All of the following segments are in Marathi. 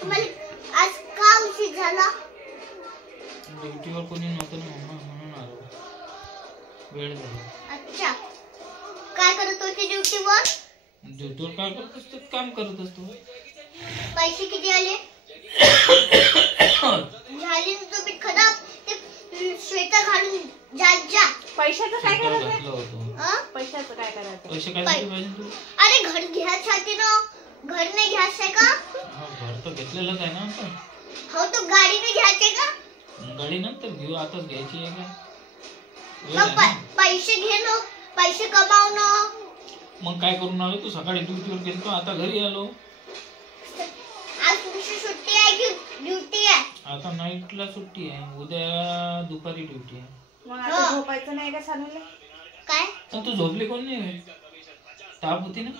तुम्हाला आज का उशीर झाला? ड्युटीवर कोणी नव्हतं ना म्हणून आलो. वेळ झाला. अच्छा, काय करत होते ड्युटीवर? ड्युटीवर काय करत असतो? काम करत असतो. पैसे किती आले? झाली ना तब्येत खराब. ते स्वेटर घालून जा. पैशाचं काय करायचं? पैशाचं काय करायचं? पैसे काय पाहिजे तू? अरे घर घ्यायसाठी ना. घर नाही घ्यायचंय का? घर तर घेतलेलंच आहे ना आपण. हो, तो गाडीने घ्यायचे का? गाडी नंतर घेऊ, आताच घ्यायची आहे का? मग पैसे घे ना, पैसे कमाव ना. मग काय करून आलो? तू सकाळी ड्युटीवर गेलतो, आता घरी आलो. आज तुमची सुट्टी आहे की ड्युटी आहे? आता नाईटला सुट्टी आहे, उद्या दुपारी ड्युटी आहे. मग आता झोपायचं नाही का सानूला? काय? तू झोपली कोण नाही? ताप होती ना?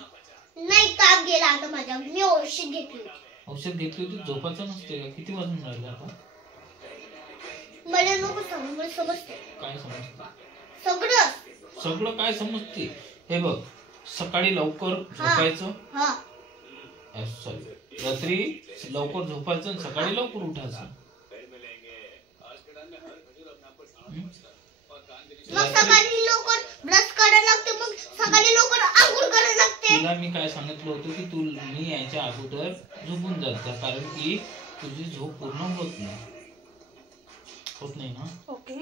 नाही, ताप गेला आता माझा. मी औषध घेतली. औषध घेतली होती, झोपायचं नसते का? किती वाजून राहिलं आता? मला नको सांगू, मला समजते. काय समजते? सगळं काय समजते? हे बघ, सकाळी लवकर झोपायचं. रात्री लवकर झोपायचं आणि सकाळी लवकर उठायचं. मग सकाळी लवकर ब्रश करायला लागते, मग सकाळी लवकर आंघोळ करायला लागते. तुला मी काय सांगितलं होतं की तू मी यायच्या अगोदर झोपून जात जा, कारण की तुझी झोप पूर्ण होत नाही ना. ओके.